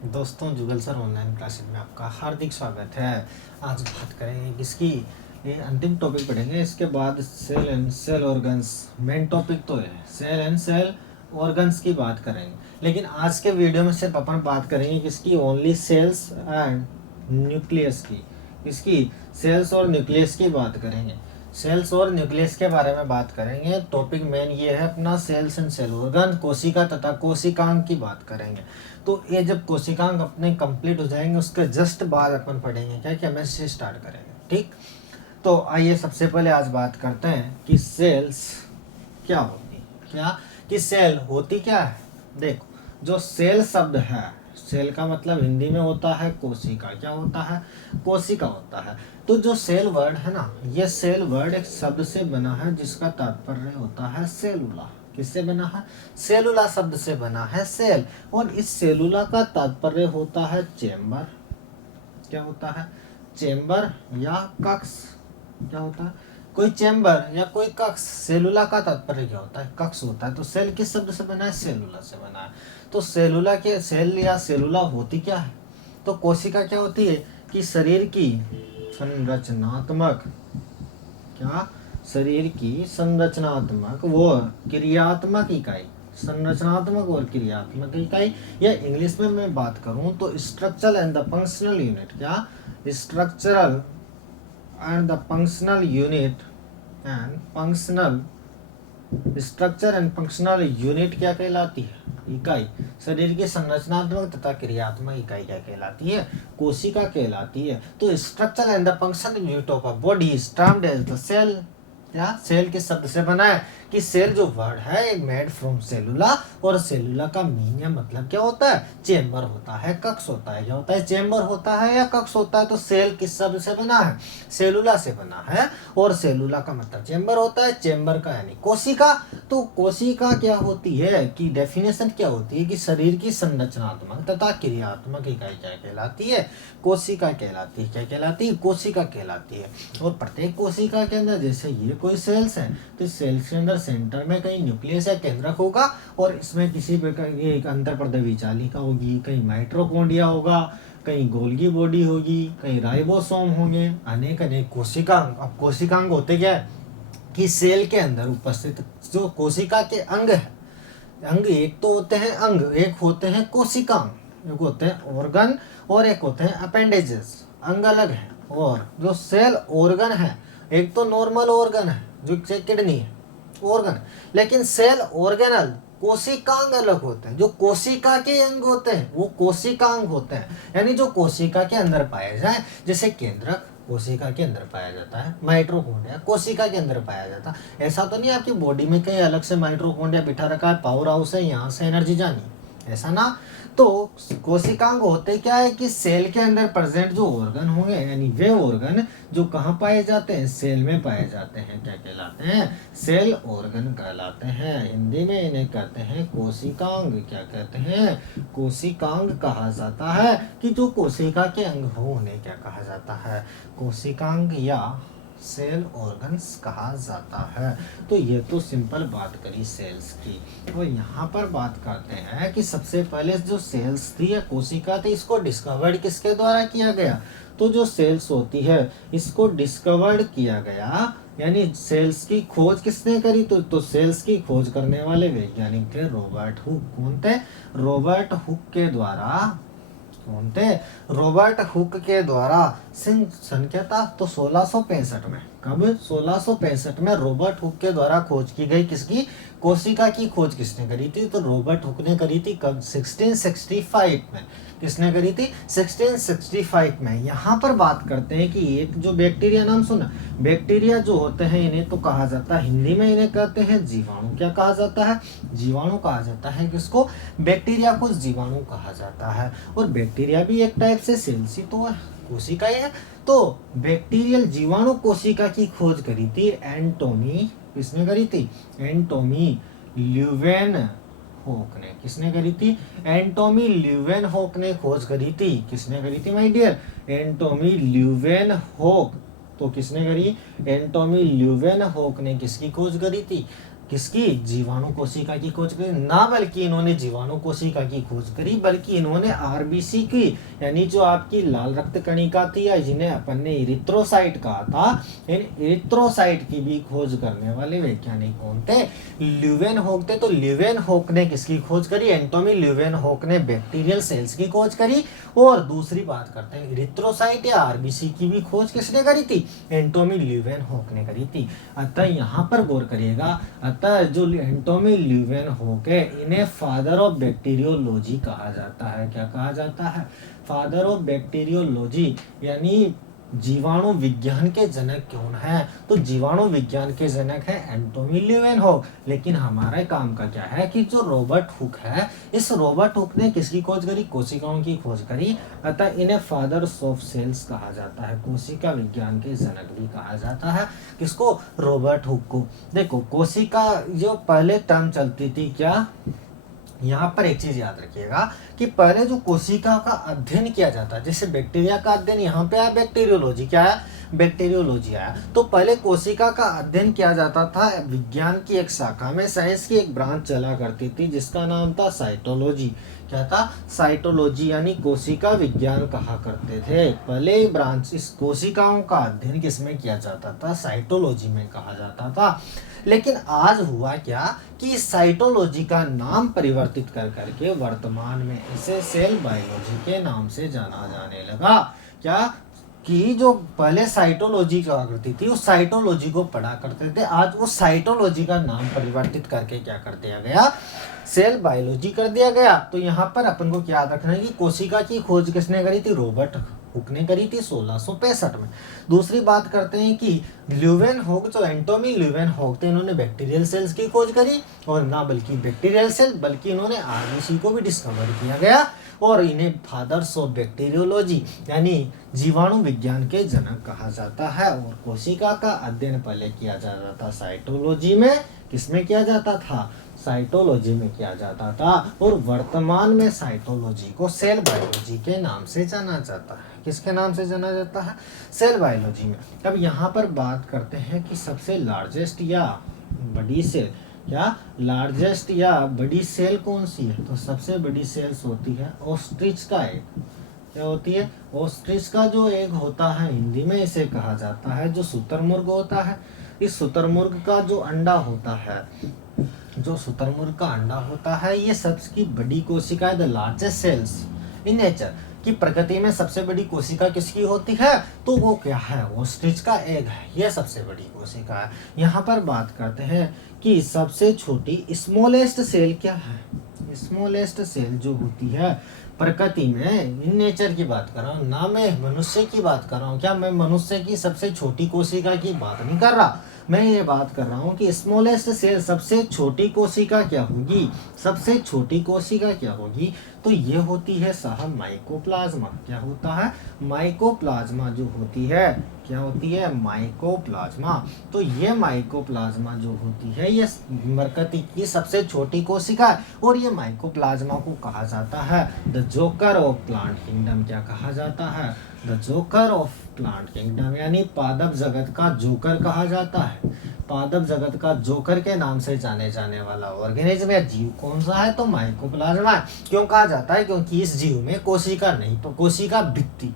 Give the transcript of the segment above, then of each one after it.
दोस्तों, जुगल sir online classes में आपका हार्दिक स्वागत है। आज बात करेंगे किसकी, ये अंतिम टॉपिक पढ़ेंगे। इसके बाद cell and cell organs, main topic तो है सेल एंड सेल ऑर्गन्स की बात करेंगे। लेकिन आज के वीडियो में सिर्फ अपन बात करेंगे किसकी, ओनली सेल्स एंड न्यूक्लियस की। किसकी, सेल्स और न्यूक्लियस की बात करेंगे। सेल्स और न्यूक्लियस के बारे में बात करेंगे। टॉपिक मेन ये है अपना सेल्स एंड सेल ऑर्गन, कोशिका तथा कोशिकांग की बात करेंगे। तो ये जब कोशिकांग अपने कंप्लीट हो जाएंगे उसके जस्ट बाद अपन पढ़ेंगे क्या, केमिस्ट्री स्टार्ट करेंगे। ठीक, तो आइए सबसे पहले आज बात करते हैं कि सेल्स क्या होती है। क्या कि सेल होती क्या है। देखो, जो सेल शब्द है, सेल का मतलब हिंदी में होता है कोशिका। क्या होता है, कोशिका होता है। तो जो सेल वर्ड है ना, ये सेल वर्ड एक शब्द से बना है जिसका तात्पर्य होता है सेलुला। किससे बना है, सेलुला शब्द से बना है सेल। और इस सेलुला का तात्पर्य होता है चेम्बर। क्या होता है, चेम्बर या कक्ष। क्या होता है, कोई चेम्बर या कोई कक्ष। सेलुला का तात्पर्य क्या होता है, कक्ष होता है। तो सेल किस शब्द से बना है, सेलुला से बना है। तो सेलुला के सेल या सेलुला होती क्या है, तो कोशिका क्या होती है कि शरीर की संरचनात्मक, क्या, शरीर की संरचनात्मक व क्रियात्मक इकाई। संरचनात्मक और क्रियात्मक इकाई, या इंग्लिश में मैं बात करूं तो structural and the functional unit. क्या, structural and the functional unit and functional, structure and functional unit क्या कहलाती है, इकाई। शरीर की संरचनात्मक तथा क्रियात्मक इकाई क्या कहलाती है, कोशिका कहलाती है। तो structure and the functional unit of a body is termed as the cell. क्या, सेल किस शब्द से बना है कि सेल जो वर्ड है मेड फ्रॉम सेलुला, और सेलुला का मीन या मतलब क्या होता है, चेम्बर होता है, कक्ष होता है। क्या होता है, चेम्बर होता है या कक्ष होता है। तो सेल किस शब्द से बना है, सेलुला से बना है। और सेलुला का मतलब चेम्बर होता है, चेम्बर का यानी कोशिका। तो कोशिका क्या होती है कि डेफिनेशन क्या होती है कि शरीर की संरचनात्मक तथा क्रियात्मक इकाई क्या कहलाती है, कोशिका कहलाती है। क्या कहलाती है, कोशिका कहलाती है। और प्रत्येक कोशिका के अंदर, जैसे ये कोई सेल्स है, तो इस सेल्स के अंदर सेंटर में कहीं न्यूक्लियस या केंद्रक होगा, और इसमें किसी प्रकार की एक अंतर्प्रदेवी जालिका होगी, कहीं माइटोकॉन्ड्रिया होगा, कहीं गोल्गी बॉडी होगी, कहीं राइबोसोम होंगे, अनेक अनेक कोशिकांग। अब कोशिकांग होते क्या है कि सेल के अंदर उपस्थित जो कोशिका के अंग है, अंग एक तो होते हैं अंग, एक होते हैं कोशिकांग, एक होते हैं ऑर्गन, और एक होते हैं अपेंडेजेस। अंग अलग है, और जो सेल ऑर्गन है, एक तो नॉर्मल ऑर्गन है जो किडनी है, ऑर्गन। लेकिन सेल ऑर्गेनल, कोशिकांग अलग होते हैं। जो कोशिका के अंग होते हैं वो कोशिकांग होते हैं, यानी जो कोशिका के अंदर पाए जाए। जैसे केंद्रक कोशिका के अंदर पाया जाता है, माइटोकॉन्ड्रिया कोशिका के अंदर पाया जाता है। ऐसा तो नहीं आपकी बॉडी में कहीं अलग से माइटोकॉन्ड्रिया बिठा रखा है, पावर हाउस है, यहाँ से एनर्जी जानी, ऐसा ना। तो कोशिकांग होते क्या है कि सेल के अंदर प्रेजेंट जो ऑर्गन होंगे, यानी वे ऑर्गन जो कहाँ पाए जाते हैं, सेल में पाए जाते हैं, क्या कहलाते हैं, सेल ऑर्गन कहलाते हैं। हिंदी में इन्हें कहते हैं कोशिकांग। क्या कहते हैं, कोशिकांग कहा जाता है। कि जो कोशिका के अंग हो उन्हें क्या कहा जाता है, कोशिकांग या सेल ऑर्गन्स कहा जाता है। तो ये तो सिंपल बात करी सेल्स की। और यहाँ पर बात करते हैं कि सबसे पहले जो सेल्स थी या कोशिका थी, इसको डिस्कवर्ड किसके द्वारा किया गया, तो जो सेल्स होती है इसको डिस्कवर्ड किया गया, यानी सेल्स की खोज किसने करी, तो सेल्स की खोज करने वाले वैज्ञानिक थे रॉबर्ट हुक। कौन थे, रॉबर्ट हुक के द्वारा। कौन थे, रॉबर्ट हुक के द्वारा। सन क्या था, तो 1665 में। कब, 1665 में रॉबर्ट हुक के द्वारा खोज की गई। किसकी, कोशिका की खोज किसने करी थी, तो रॉबर्ट हुक ने करी थी। कब, 1665 में। किसने करी थी, 1665 में। यहाँ पर बात करते हैं कि एक जो बैक्टीरिया, नाम सुना, बैक्टीरिया जो होते हैं इन्हें तो कहा जाता है, हिंदी में इन्हें कहते हैं जीवाणु। क्या कहा जाता है, जीवाणु कहा जाता है। किसको, बैक्टीरिया को जीवाणु कहा जाता है। और बैक्टीरिया भी एक टाइप से सेल्स ही तो है, कोशिका ही है। तो बैक्टीरियल जीवाणु कोशिका की खोज करी थी एंटोनी, किसने करी थी, एंटोनी ल्यूवेन होक ने। किसने करी थी, एंटोमी ल्यूवेन होक ने खोज करी थी। किसने करी थी माय डियर, एंटोमी ल्यूवेन होक। तो किसने करी, एंटोमी ल्यूवेन होक ने किसकी खोज करी थी, किसकी? जीवाणु कोशिका की खोज करी। ना बल्कि इन्होंने जीवाणु कोशिका की खोज करी, बल्कि इन्होंने आरबीसी की, यानी जो आपकी लाल रक्त कणिका थी, या जिन्हें अपन ने इरिथ्रोसाइट कहा था, इन इरिथ्रोसाइट की भी खोज करने वाले वैज्ञानिक कौन थे? ल्यूवेनहोक थे। तो ल्यूवेनहोक ने किसकी खोज करी? एंटोनी ल्यूवेनहोक ने बैक्टीरियल सेल्स की खोज करी। और दूसरी बात करते हैं, इरिथ्रोसाइट या आरबीसी की भी खोज किसने करी थी? एंटोनी ल्यूवेनहोक ने करी थी। अतः यहाँ पर गौर करिएगा, अतः जो एंटोनी ल्यूवेनहोक है, इन्हें फादर ऑफ बैक्टीरियोलॉजी कहा जाता है। क्या कहा जाता है? फादर ऑफ बैक्टीरियोलॉजी, यानी जीवाणु विज्ञान के जनक कौन है? तो जीवाणु विज्ञान के जनक है एंटोनी ल्यूवेनहोक। लेकिन हमारे काम का क्या है कि जो रॉबर्ट हुक है, इस रॉबर्ट हुक ने किसकी खोज करी? कोशिकाओं की खोज करी। अतः इन्हें फादर्स ऑफ सेल्स कहा जाता है, कोशिका विज्ञान के जनक भी कहा जाता है। किसको? रॉबर्ट हुक को। देखो, कोशिका जो पहले टर्म चलती थी, क्या? यहाँ पर एक चीज याद रखिएगा कि पहले जो कोशिका का अध्ययन किया जाता है, जैसे बैक्टीरिया का अध्ययन यहाँ पे आया, बैक्टीरियोलॉजी क्या है? बैक्टीरियोलॉजी आया। तो पहले कोशिका का अध्ययन किया जाता था विज्ञान की एक शाखा में, साइंस की एक ब्रांच चला करती थी जिसका नाम था साइटोलॉजी। क्या था? साइटोलॉजी, यानी कोशिका विज्ञान कहा करते थे। पहले ब्रांच इस कोशिकाओं का अध्ययन किसमें किया जाता था? साइटोलॉजी में कहा जाता था। लेकिन आज हुआ क्या कि साइटोलॉजी का नाम परिवर्तित कर करके वर्तमान में इसे सेल बायोलॉजी के नाम से जाना जाने लगा। क्या? कि जो पहले साइटोलॉजी कहा करती थी, उस साइटोलॉजी को पढ़ा करते थे, आज वो साइटोलॉजी का नाम परिवर्तित करके क्या कर दिया गया? सेल बायोलॉजी कर दिया गया। तो यहाँ पर अपन को क्या याद रखना है कि कोशिका की खोज किसने करी थी? रॉबर्ट हुक ने करी थी 1665 में। दूसरी बात करते हैं कि ल्यूवेनहोक, जो एंटोनी ल्यूवेनहोक थे, इन्होंने बैक्टीरियल सेल्स की खोज करी। और ना बल्कि बैक्टीरियल सेल, बल्कि इन्होंने आरबीसी को भी डिस्कवर किया गया। और इन्हें फादर्स ऑफ बैक्टीरियोलॉजी, यानी जीवाणु विज्ञान के जनक कहा जाता है। और कोशिका का अध्ययन पहले किया जाता था साइटोलॉजी में। किसमें किया जाता था? साइटोलॉजी में किया जाता था। और वर्तमान में साइटोलॉजी को सेल बायोलॉजी के नाम से जाना जाता है। किसके नाम से जाना जाता है? सेल बायोलॉजी में। अब यहाँ पर बात करते हैं कि सबसे लार्जेस्ट या बड़ी सेल, क्या लार्जेस्ट या बड़ी सेल कौन सी है? तो सबसे बड़ी सेल्स होती है ऑस्ट्रिच का एग। क्या होती है? ऑस्ट्रिच का जो एग होता है, हिंदी में इसे कहा जाता है जो शुतुरमुर्ग होता है। इस शुतुरमुर्ग का जो अंडा होता है, जो शुतुरमुर्ग का अंडा होता है, ये सबसे बड़ी कोशिका है, the largest cells in nature. कि प्रकृति में सबसे बड़ी कोशिका किसकी होती है? तो वो क्या है? ऑस्ट्रिच का एग है, ये सबसे बड़ी कोशिका है। यहाँ पर बात करते हैं कि सबसे छोटी स्मॉलेस्ट सेल क्या है? स्मॉलेस्ट सेल जो होती है प्रकृति में, इन नेचर की बात कर रहा हूँ, ना मैं मनुष्य की बात कर रहा हूँ। क्या मैं मनुष्य की सबसे छोटी कोशिका की बात नहीं कर रहा, मैं ये बात कर रहा हूँ कि स्मॉलेस्ट सेल, सबसे छोटी कोशिका क्या होगी? सबसे छोटी कोशिका क्या होगी? तो ये होती है साहब माइकोप्लाज्मा। क्या होता है? माइकोप्लाज्मा जो होती है, क्या होती है? माइकोप्लाज्मा। तो ये माइकोप्लाज्मा जो होती है, ये प्रकृति की सबसे छोटी कोशिका है। और ये माइकोप्लाज्मा को कहा जाता है the joker of plant kingdom. क्या कहा जाता है? The joker of plant kingdom, यानी पादप जगत का जोकर कहा जाता है। पादप जगत का जोकर के नाम से जाने जाने वाला ऑर्गेनिज्म या जीव कौन सा है? तो माइकोप्लाज्मा। क्यों कहा जाता है? क्योंकि इस जीव में कोशिका नहीं, तो कोशिका भित्ति,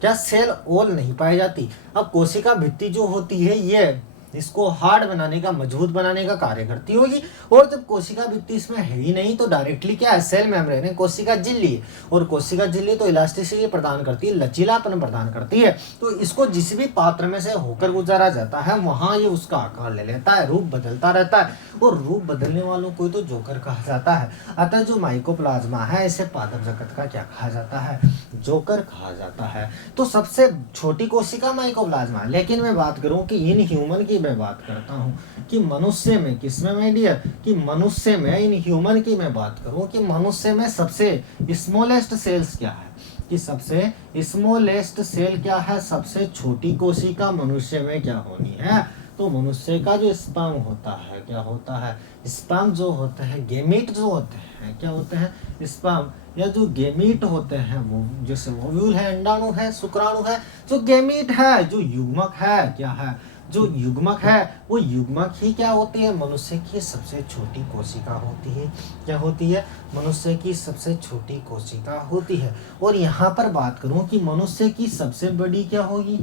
क्या सेल वॉल नहीं पाई जाती। अब कोशिका भित्ति जो होती है, ये इसको हार्ड बनाने का, मजबूत बनाने का कार्य करती होगी। और जब कोशिका भित्ति इसमें है ही नहीं, तो डायरेक्टली क्या है? सेल मेम्ब्रेन है, कोशिका झिल्ली। और कोशिका झिल्ली तो इलास्टिसिटी प्रदान करती है, लचीलापन प्रदान करती है। तो इसको जिस भी पात्र में से होकर गुजारा जाता है, वहां ये उसका आकार ले लेता है, रूप बदलता रहता है। और रूप बदलने वालों को तो जोकर कहा जाता है। अतः जो माइकोप्लाज्मा है, इसे पादप जगत का क्या कहा जाता है? जोकर कहा जाता है। तो सबसे छोटी कोशिका माइकोप्लाज्मा। लेकिन मैं बात करूं कि इन ह्यूमन की मैं बात करता हूं कि मनुष्य में, किसमें माय डियर? कि मनुष्य में, इन ह्यूमन की मैं बात करूं कि मनुष्य में सबसे स्मॉलेस्ट सेल्स क्या है? कि सबसे स्मॉलेस्ट सेल क्या है? सबसे छोटी कोशिका मनुष्य में क्या होनी है? तो मनुष्य का जो स्पर्म होता है, क्या होता है? स्पर्म जो होते हैं, गेमीट जो होते हैं, क्या होते हैं? स्पर्म या जो गेमीट होते हैं, वो जैसे ओव्यूल है, अंडाणु है, शुक्राणु है, जो गेमीट है, जो युग्मक है, क्या है? जो युग्मक है वो युग्मक ही क्या होती है, मनुष्य की सबसे छोटी कोशिका होती है। क्या होती है, मनुष्य की सबसे छोटी कोशिका होती है। और यहाँ पर बात करूं कि मनुष्य की सबसे बड़ी क्या होगी,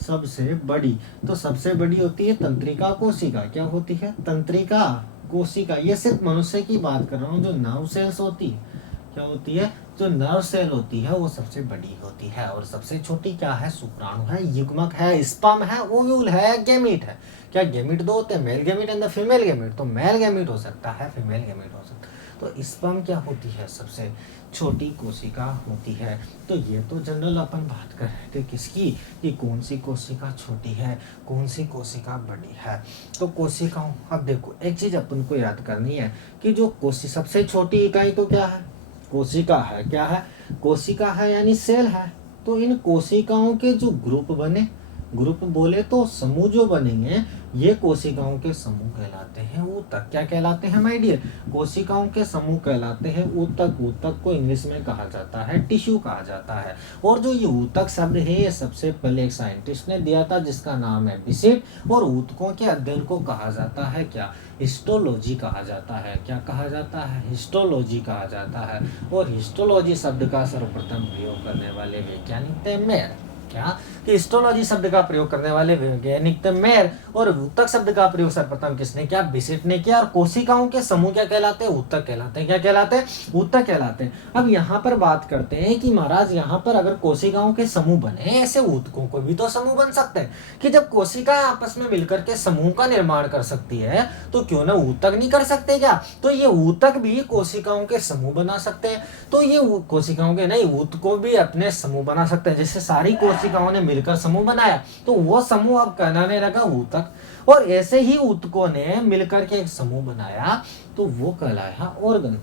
सबसे बड़ी, तो सबसे बड़ी होती है तंत्रिका कोशिका। क्या होती है, तंत्रिका कोशिका। ये सिर्फ मनुष्य की बात कर रहा हूँ। जो नर्व सेल्स होती है, क्या होती है, जो नर्व सेल होती है वो सबसे बड़ी होती है। और सबसे छोटी क्या है, शुक्राणु है, युग्मक है, स्पर्म है, ओव्यूल है, गैमीट है। क्या गैमीट दो होते हैं, male gamete and female gamete. तो मेल गैमीट हो सकता है, फीमेल गैमीट हो सकता है। तो स्पर्म क्या होती है, सबसे छोटी कोशिका होती है। तो ये तो जनरल अपन बात कर रहे थे किसकी, कि कौन सी कोशिका छोटी है, कौन सी कोशिका बड़ी है। तो कोशिकाओं, अब देखो एक चीज अपन को याद करनी है कि जो कोशिका सबसे छोटी इकाई तो क्या है, कोशिका है। क्या है, कोशिका है यानी सेल है। तो इन कोशिकाओं के जो ग्रुप बने, ग्रुप बोले तो समूह जो बनेंगे, ये कोशिकाओं के समूह कहलाते हैं ऊतक। क्या कहलाते हैं माय डियर, कोशिकाओं के समूह कहलाते हैं ऊतक। ऊतक को इंग्लिश में कहा जाता है टिश्यू कहा जाता है। और जो ये ऊतक शब्द है ये सबसे पहले एक साइंटिस्ट ने दिया था जिसका नाम है बिसेट। और ऊतकों के अध्ययन को कहा जाता है क्या, हिस्टोलॉजी कहा जाता है। क्या कहा जाता है, हिस्टोलॉजी कहा जाता है। और हिस्टोलॉजी शब्द का सर्वप्रथम प्रयोग करने वाले वैज्ञानिक थे मेयर। क्या, कि हिस्टोलॉजी शब्द का प्रयोग करने वाले वैज्ञानिक थे मेयर। और ऊतक शब्द का प्रयोग सर्वप्रथम किसने किया, बिसेट ने किया। और कोशिकाओं के समूह क्या कहलाते हैं, ऊतक कहलाते हैं। क्या कहलाते हैं, ऊतक कहलाते हैं। अब यहाँ पर बात करते हैं कि महाराज यहाँ पर अगर कोशिकाओं के समूह बने, ऐसे ऊतकों को भी तो समूह बन सकते हैं। कि जब कोशिकाएं आपस में मिलकर के समूह का निर्माण कर सकती है तो क्यों ना ऊतक नहीं कर सकते क्या। तो ये ऊतक भी कोशिकाओं के समूह बना सकते हैं। तो ये कोशिकाओं के नहीं, ऊतकों भी अपने समूह बना सकते हैं। जैसे सारी कोशिकाओं ने मिलकर समूह बनाया तो वो समूह अब कहलाने लगा ऊतक। और ऐसे ही ऊतकों ने मिलकर के एक समूह बनाया तो वो कहलाया ऑर्गन।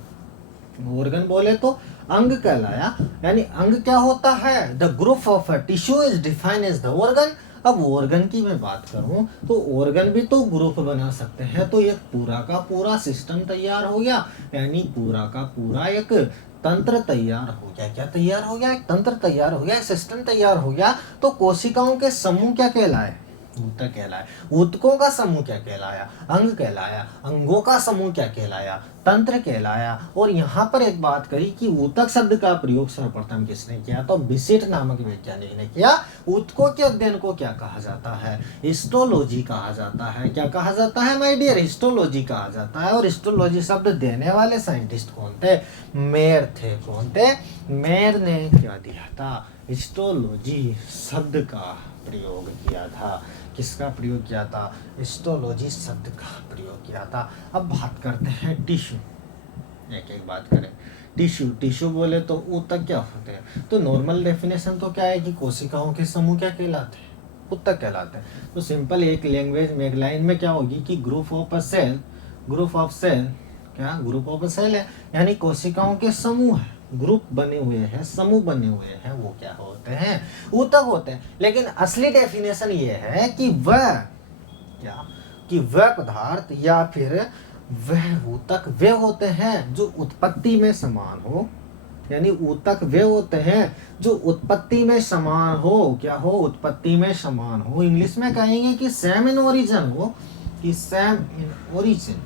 ऑर्गन बोले तो अंग कहलाया। यानी अंग क्या होता है, the group of a tissue is defined as the organ. अब ऑर्गन की मैं बात करूं तो ऑर्गन भी तो ग्रुप बना सकते हैं। तो एक पूरा का पूरा सिस्टम तैयार हो गया, यानी पूरा का पूरा एक तंत्र तैयार हो गया। क्या तैयार हो गया, एक तंत्र तैयार हो गया, एक सिस्टम तैयार हो गया। तो कोशिकाओं के समूह क्या कहलाए, ऊतक कहलाया। ऊतकों का समूह क्या कहलाया, अंग कहलाया। अंगों का समूह क्या कहलाया, तंत्र कहलाया। और यहाँ पर एक बात करी कि ऊतक शब्द का प्रयोग सर्वप्रथम किसने किया, तो बिसेट नामक वैज्ञानिक ने किया। ऊतकों के अध्ययन को क्या कहा जाता है, हिस्टोलॉजी कहा जाता है। क्या कहा जाता है माय डियर, हिस्टोलॉजी कहा जाता है। और हिस्टोलॉजी शब्द देने वाले साइंटिस्ट कौन थे, मेयर थे। कौन थे, मेयर ने क्या दिया था, हिस्टोलॉजी शब्द का प्रयोग किया था। किसका प्रयोग किया था, हिस्टोलॉजी शब्द का प्रयोग किया था। अब बात करते हैं टिश्यू, एक एक बात करें। टिश्यू, टिश्यू बोले तो ऊतक क्या होते हैं। तो नॉर्मल डेफिनेशन तो क्या है कि कोशिकाओं के समूह क्या कहलाते हैं, ऊतक कहलाते हैं। तो सिंपल एक लैंग्वेज में एक लाइन में क्या होगी कि group of a cell, group of cell, क्या ग्रुप ऑफ अ सेल है, यानी कोशिकाओं के समूह है, ग्रुप बने हुए हैं, समूह बने हुए हैं, वो क्या होते हैं, ऊतक होते हैं। लेकिन असली डेफिनेशन ये है कि वह क्या, कि वह पदार्थ या फिर वह ऊतक वे होते हैं जो उत्पत्ति में समान हो। यानी ऊतक वे होते हैं जो उत्पत्ति में समान हो। क्या हो, उत्पत्ति में समान हो। इंग्लिश में कहेंगे कि सेम इन ओरिजिन हो, कि सेम इन ओरिजिन।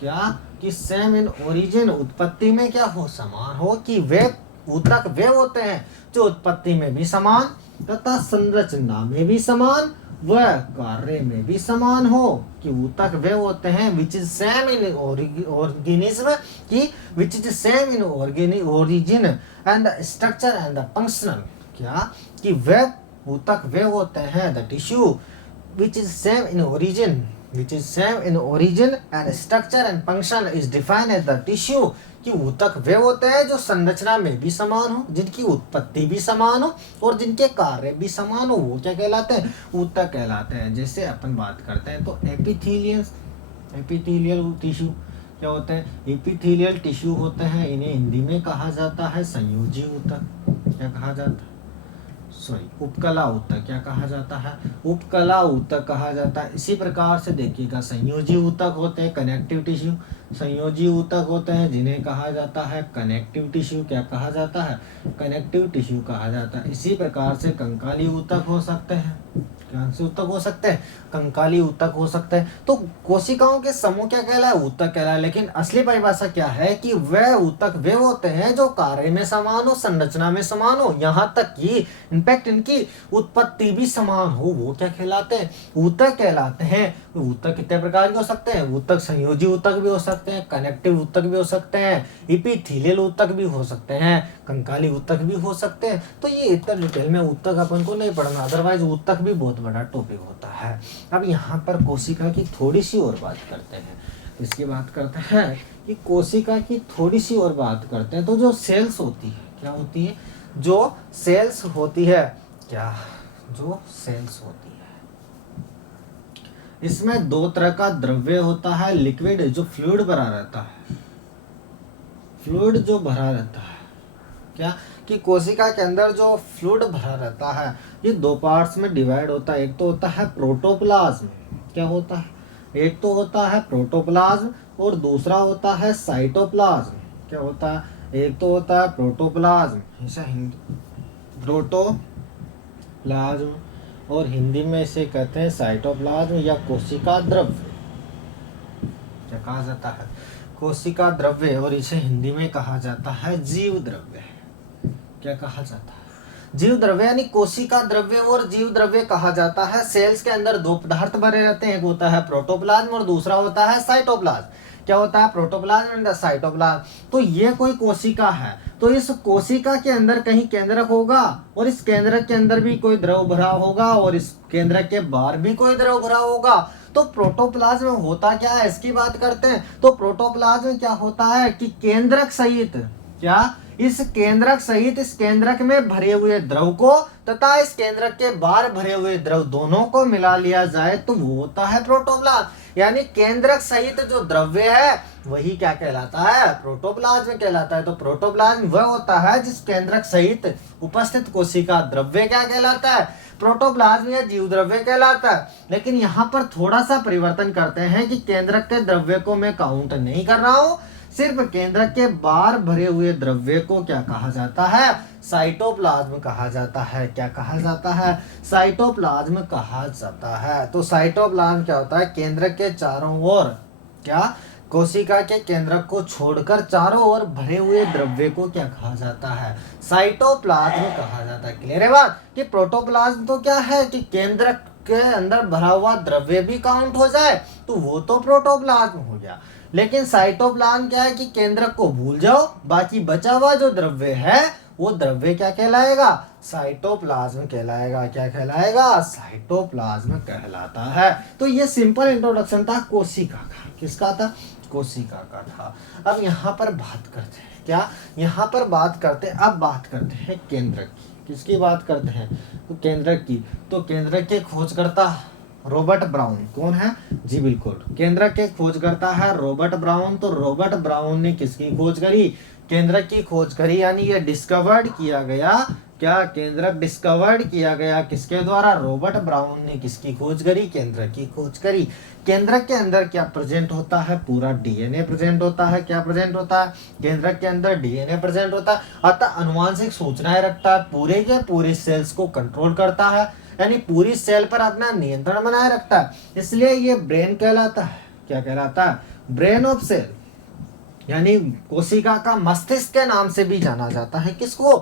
क्या, कि सेम इन ओरिजिन, उत्पत्ति में क्या हो, समान हो। कि वे ऊतक वे होते हैं जो उत्पत्ति में भी समान तथा संरचना में भी समान व कार्य में भी समान हो। कि ऊतक वे होते हैं which is same in organism, कि which is same in origin and structure and the functional. क्या, कि वे ऊतक वे होते हैं, the tissue which is same in origin, which is same in origin and structure and function is defined as the tissue। कि ऊतक वे होते हैं जो संरचना में भी समान हो, जिनकी उत्पत्ति भी समान हो और जिनके कार्य भी समान हो, वो क्या कहलाते हैं, ऊतक कहलाते हैं। जैसे अपन बात करते हैं तो एपिथेलियल टिश्यू क्या होते हैं, एपिथेलियल टिश्यू होते हैं। इन्हें हिंदी में कहा जाता है संयोजी ऊतक। क्या कहा जाता है, उपकला ऊतक। क्या कहा जाता है, उपकला ऊतक कहा जाता है। इसी प्रकार से देखिएगा संयोजी ऊतक होते हैं, कनेक्टिव टिश्यू। संयोजी ऊतक होते हैं जिन्हें कहा जाता है कनेक्टिव टिश्यू। क्या कहा जाता है, कनेक्टिव टिश्यू कहा जाता है। इसी प्रकार से कंकाली ऊतक हो सकते हैं। कौन से ऊतक हो सकते हैं? कंकाली ऊतक हो सकते हैं। तो कोशिकाओं के समूह क्या कहलाए? ऊतक कहलाए। लेकिन असली परिभाषा क्या है कि वह ऊतक वे होते हैं जो कार्य में समान हो, संरचना में समान हो, यहाँ तक कि इनफैक्ट इनकी उत्पत्ति भी समान हो, वो क्या कहलाते हैं? ऊतक कहलाते हैं। ऊतक कितने प्रकार के हो सकते हैं? ऊतक संयोजी ऊतक भी हो सकते हैं, कनेक्टिव ऊतक भी हो सकते हैं, एपिथेलियल ऊतक भी हो सकते हैं, कंकाली ऊतक भी हो सकते हैं। तो ये इतना डिटेल में ऊतक अपन को नहीं पढ़ना, अदरवाइज ऊतक भी बहुत बड़ा टॉपिक होता है। अब यहाँ पर कोशिका की थोड़ी सी और बात करते हैं। इसकी बात करते हैं कि कोशिका की थोड़ी सी और बात करते हैं। तो जो सेल्स होती है, क्या होती है? जो सेल्स होती है, क्या जो सेल्स होती है, इसमें दो तरह का द्रव्य होता है, लिक्विड जो फ्लूइड भरा रहता है, फ्लूइड जो भरा रहता है, क्या कि कोशिका के अंदर जो फ्लूइड भरा रहता है ये दो पार्ट्स में डिवाइड होता है। एक तो होता है प्रोटोप्लाज्म, क्या होता है? एक तो होता है प्रोटोप्लाज्म और दूसरा होता है साइटोप्लाज्म। क्या होता है? एक तो होता है प्रोटोप्लाज्म, ऐसा हिंदी प्रोटोप्लाज्म, और हिंदी में इसे कहते हैं साइटोप्लाज्म या कोशिका द्रव्य। क्या कहा जाता है? कोशिका द्रव्य, और इसे हिंदी में कहा जाता है जीव द्रव्य। क्या कहा जाता है? जीव द्रव्य, यानी कोशिका द्रव्य और जीव द्रव्य कहा जाता है। सेल्स के अंदर दो पदार्थ भरे रहते हैं, एक होता है प्रोटोप्लाज्म और दूसरा होता है साइटोप्लाज्म। क्या होता है? Protoplasm and cytoplasm. तो ये कोई कोशिका है, तो इस कोशिका के अंदर कहीं केंद्रक होगा और इस केंद्रक के अंदर भी कोई द्रव भरा होगा और इस केंद्रक के बाहर भी कोई द्रव भरा होगा। तो प्रोटोप्लाज्म में होता क्या है, इसकी बात करते हैं। तो प्रोटोप्लाज्म में क्या होता है कि केंद्रक सहित, क्या इस केंद्रक सहित इस केंद्रक में भरे हुए द्रव को तथा इस केंद्रक के बाहर भरे हुए द्रव दोनों को मिला लिया जाए तो वो होता है प्रोटोप्लाज्म। यानी केंद्रक सहित जो द्रव्य है वही क्या कहलाता है? प्रोटोप्लाज्म कहलाता है। तो प्रोटोप्लाज्म वह होता है जिस केंद्रक सहित उपस्थित कोशिका द्रव्य क्या कहलाता है? प्रोटोप्लाज्म या जीव द्रव्य कहलाता है। लेकिन यहाँ पर थोड़ा सा परिवर्तन करते हैं कि केंद्रक के द्रव्य को मैं काउंट नहीं कर रहा हूँ, सिर्फ केंद्रक के बाहर भरे हुए द्रव्य को क्या कहा जाता है? साइटोप्लाज्म कहा जाता है। क्या कहा जाता है? साइटोप्लाज्म कहा जाता है। तो साइटोप्लाज्म क्या होता है? केंद्रक के चारों ओर, क्या कोशिका के केंद्रक को छोड़कर चारों ओर भरे हुए द्रव्य को क्या कहा जाता है? साइटोप्लाज्म कहा जाता है। क्लियर है बात? कि प्रोटोप्लाज्म तो क्या है कि केंद्रक के अंदर भरा हुआ द्रव्य भी काउंट हो जाए तो वो तो प्रोटोप्लाज्म हो गया। लेकिन साइटोप्लाज्म क्या है कि केंद्रक को भूल जाओ, बाकी बचा हुआ जो द्रव्य है वो द्रव्य क्या कहलाएगा? साइटोप्लाज्म कहलाएगा। क्या कहलाएगा? साइटोप्लाज्म कहलाता है। तो ये सिंपल इंट्रोडक्शन था कोशिका का। किसका था? कोशिका का था। अब यहाँ पर बात करते हैं, क्या यहाँ पर बात करते हैं, अब बात करते हैं केंद्रक की। किसकी बात करते हैं? तो केंद्रक की। तो केंद्रक के खोजकर्ता रॉबर्ट ब्राउन कौन है? जी बिल्कुल, केंद्रक के खोजकर्ता है रॉबर्ट ब्राउन। तो रॉबर्ट ब्राउन ने किसकी खोज करी? केंद्रक की खोज करी, यानी ये डिस्कवर्ड किया गया। क्या केंद्रक डिस्कवर्ड किया गया किसके द्वारा? रॉबर्ट ब्राउन ने किसकी खोज करी? केंद्रक की खोज करी। केंद्रक के अंदर क्या प्रेजेंट होता है? पूरा डीएनए प्रेजेंट होता है। क्या प्रेजेंट होता है? केंद्रक के अंदर डीएनए प्रेजेंट होता है। अतः अनुवांशिक सूचनाएं रखता है, पूरे के पूरे सेल्स को कंट्रोल करता है, यानी पूरी सेल पर अपना नियंत्रण बनाए रखता है। इसलिए ये ब्रेन कहलाता है। क्या कहलाता है? ब्रेन ऑफ सेल, यानी कोशिका का मस्तिष्क के नाम से भी जाना जाता है। किसको?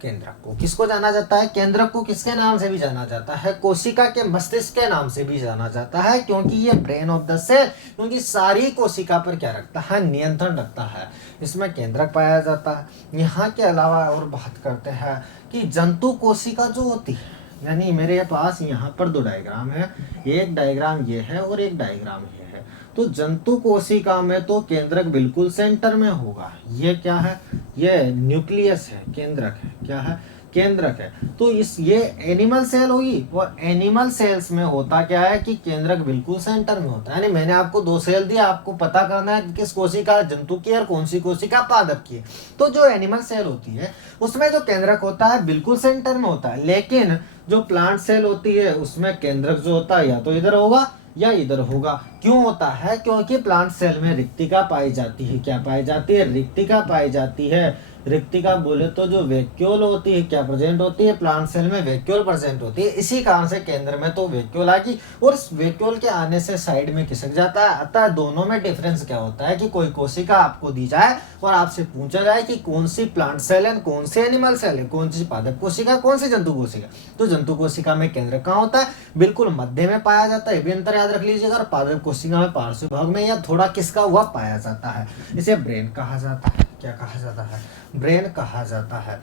केंद्रक को। किसको जाना जाता है? केंद्रक को किसके नाम से भी जाना जाता है? कोशिका के मस्तिष्क के नाम से भी जाना जाता है, क्योंकि ये ब्रेन ऑफ द सेल, क्योंकि सारी कोशिका पर क्या रखता है? नियंत्रण रखता है। इसमें केंद्रक पाया जाता है। यहाँ के अलावा और बात करते हैं कि जंतु कोशिका जो होती है, यानी मेरे पास यहाँ पर दो डायग्राम है, एक डायग्राम ये है और एक डायग्राम ये है। तो जंतु कोशिका में तो केंद्रक बिल्कुल सेंटर में होगा। ये क्या है? ये न्यूक्लियस है, केंद्रक है। क्या है? केंद्रक है। तो इस ये एनिमल सेल होगी, और एनिमल सेल्स में होता क्या है कि केंद्रक बिल्कुल सेंटर में होता है। यानी मैंने आपको दो सेल दिया, आपको पता करना है किस कोशिका जंतु की और कौन सी कोशिका पादप की है। तो जो एनिमल सेल होती है उसमें जो केंद्रक होता है बिल्कुल सेंटर में होता है, लेकिन जो प्लांट सेल होती है उसमें केंद्रक जो होता है या तो इधर होगा या इधर होगा। क्यों होता है? क्योंकि प्लांट सेल में रिक्तिका पाई जाती है। क्या पाई जाती है? रिक्तिका पाई जाती है। रिक्तिका बोले तो जो वैक्यूल होती है क्या प्रेजेंट होती है, प्लांट सेल में वैक्यूल प्रेजेंट होती है, इसी कारण से केंद्र में तो वैक्यूल आएगी और इस वैक्यूल के आने से साइड में खिसक जाता है। अतः दोनों में डिफरेंस क्या होता है कि कोई कोशिका आपको दी जाए और आपसे पूछा जाए कि कौन सी प्लांट सेल है, कौन सी एनिमल सेल है, कौन सी पादप कोशिका, कौन सी जंतु कोशिका, तो जंतु कोशिका में केंद्र कहाँ होता है, बिल्कुल मध्य में पाया जाता है, ये भी अंतर याद रख लीजिएगा। और पादप कोशिका में पार्श्व भाग में या थोड़ा किसका हुआ पाया जाता है, इसे ब्रेन कहा जाता है। क्या कहा जाता है, ब्रेन कहा जाता है।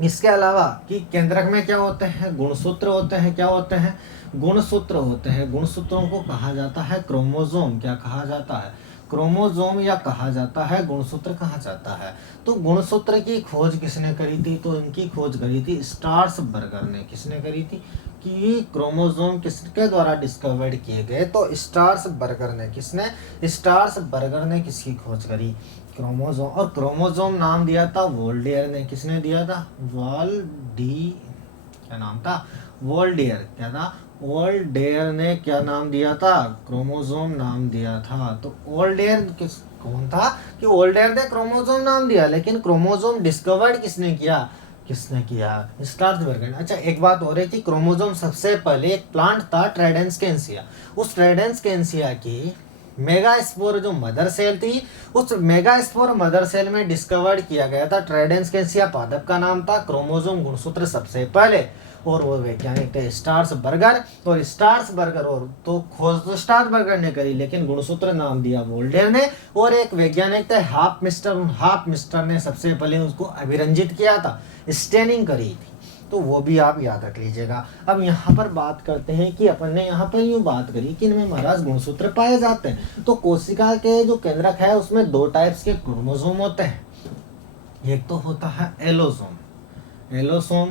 इसके अलावा कि केंद्रक में क्या होते हैं, गुणसूत्र होते हैं, क्या होते हैं, गुणसूत्र होते हैं। गुणसूत्रों को कहा जाता है क्रोमोसोम, क्या कहा जाता है, क्रोमोसोम या कहा जाता है गुणसूत्र कहा जाता है। तो गुणसूत्र की खोज किसने करी थी, तो इनकी खोज करी थी स्ट्रासबर्गर ने। किसने करी थी कि क्रोमोसोम किसके द्वारा डिस्कवर्ड किए गए, तो स्ट्रासबर्गर ने। किसने, स्ट्रासबर्गर ने किसकी खोज करी, क्रोमोसोम। और क्रोमोसोम नाम दिया था वोल्डियर ने। किसने दिया था, क्या नाम था, वोल्डियर। क्या था, वोल्डेयर ने क्या नाम दिया था, क्रोमोसोम नाम दिया था। तो वोल्डेयर कौन था कि वोल्डेयर ने क्रोमोसोम नाम दिया, लेकिन क्रोमोसोम डिस्कवर्ड किसने किया, किसने किया, स्ट्रासबर्गर। अच्छा एक बात हो रही कि क्रोमोसोम सबसे पहले एक प्लांट था ट्राइडेंस्केंसिया, उस ट्राइडेंस्केंसिया की मेगास्पोर जो मदर सेल थी, उस मेगास्पोर मदर सेल में डिस्कवर्ड किया गया था। ट्राइडेंस्केंसिया पादप का नाम था, क्रोमोसोम गुणसूत्र सबसे पहले, और वो वैज्ञानिक थे स्ट्रासबर्गर। और स्ट्रासबर्गर और तो खोज तो स्ट्रासबर्गर ने करी, लेकिन गुणसूत्र नाम दिया वोल्डेयर ने। और एक वैज्ञानिक थे हाफ मिस्टर ने सबसे पहले उसको अभिरंजित किया था, स्टेनिंग करी थी। तो वो भी आप याद रख लीजिएगा। अब यहाँ पर बात करते हैं कि अपन ने यहाँ पर यूँ बात करी कि इनमें महाराज गुणसूत्र पाए जाते हैं। तो कोशिका के जो केंद्रक है उसमें दो टाइप्स के क्रोमोसोम होते हैं। एक तो होता है एलोसोम,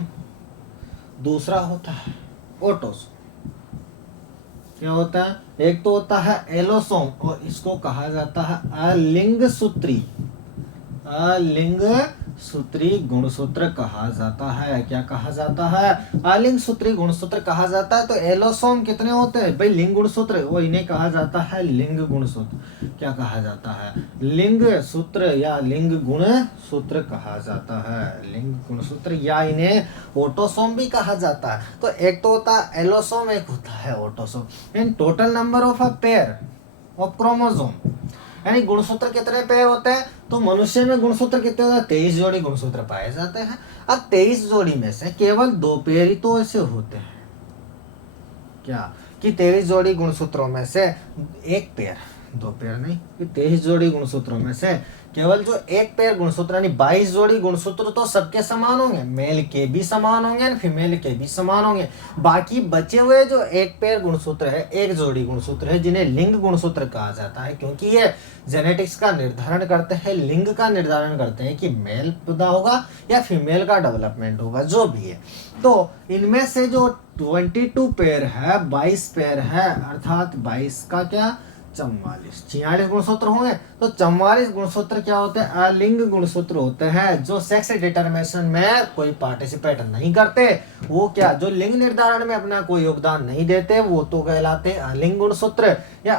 दूसरा होता है ऑटोसोम। क्या होता है, एक तो होता है एलोसोम और इसको कहा जाता है अलिंगसूत्री गुणसूत्र कहा जाता है। क्या कहा जाता है, अलिंगसूत्री गुणसूत्र कहा जाता है। तो एलोसोम कितने होते हैं भाई, लिंग गुणसूत्र, वो इन्हें कहा जाता है लिंग गुणसूत्र। क्या कहा जाता है, लिंग सूत्र या लिंग गुण सूत्र कहा जाता है, लिंग गुणसूत्र, या इन्हें ऑटोसोम भी कहा जाता है। तो एक तो होता है एलोसोम, एक होता है autosome. In total number of a pair of chromosome, यानी गुणसूत्र कितने पेयर होते हैं, तो मनुष्य में गुणसूत्र कितने होते हैं, 23 जोड़ी गुणसूत्र पाए जाते हैं। अब 23 जोड़ी में से केवल 2 पेयर ही तो ऐसे होते हैं, क्या कि 23 जोड़ी गुणसूत्रों में से एक पेयर, 2 पेयर नहीं, 23 जोड़ी गुणसूत्रों में से केवल जो एक पेयर गुणसूत्र यानी 22 जोड़ी गुणसूत्र तो सबके समान होंगे, मेल के भी समान होंगे, फीमेल के भी समान होंगे। बाकी बचे हुए जो एक पेयर गुणसूत्र है, एक जोड़ी गुणसूत्र है, जिन्हें लिंग गुणसूत्र कहा जाता है, क्योंकि ये जेनेटिक्स का निर्धारण करते हैं, लिंग का निर्धारण करते हैं कि मेल पैदा होगा या फीमेल का डेवलपमेंट होगा, जो भी है। तो इनमें से जो 22 पेयर है, 22 पेयर है, अर्थात 22 का क्या 44 गुणसूत्र होंगे। तो 44 गुणसूत्र क्या होते हैं, अलिंग गुणसूत्र होते हैं, जो सेक्स डिटरमिनेशन में कोई पार्टिसिपेट नहीं करते। वो क्या, जो लिंग निर्धारण में अपना कोई योगदान नहीं देते, वो तो कहलाते हैं अलिंग गुणसूत्र या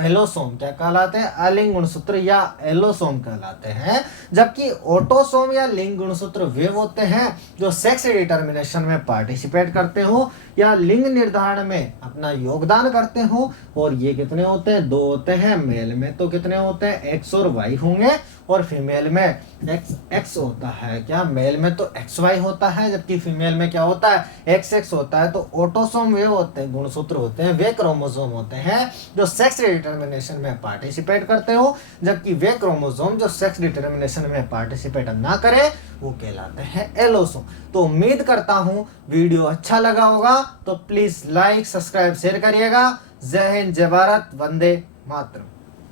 एलोसोम। क्या कहलाते हैं, अलिंग गुणसूत्र या एलोसोम कहलाते हैं। जबकि ऑटोसोम या लिंग गुणसूत्र वे होते हैं जो सेक्स डिटरमिनेशन में पार्टिसिपेट करते हो या लिंग निर्धारण में अपना योगदान करते हो। और ये कितने होते हैं, 2 होते हैं। मेल में तो कितने होते हैं, एक्स और वाई होंगे, और फीमेल में एक्स होता है। क्या, मेल में तो एक्स वाई होता है, जबकि फीमेल में क्या होता है, एक्स होता है। तो ऑटोसोम वे होते हैं, गुणसूत्र होते हैं, वे क्रोमोसोम होते हैं जो सेक्स डिटरमिनेशन में पार्टिसिपेट करते हो, जबकि वे क्रोमोसोम जो सेक्स डिटरमिनेशन में पार्टिसिपेट ना करे वो कहलाते हैं एलोसोम। तो उम्मीद करता हूँ वीडियो अच्छा लगा होगा, तो प्लीज लाइक, सब्सक्राइब, शेयर करिएगा। जय हिंद, जय भारत, वंदे मातरम।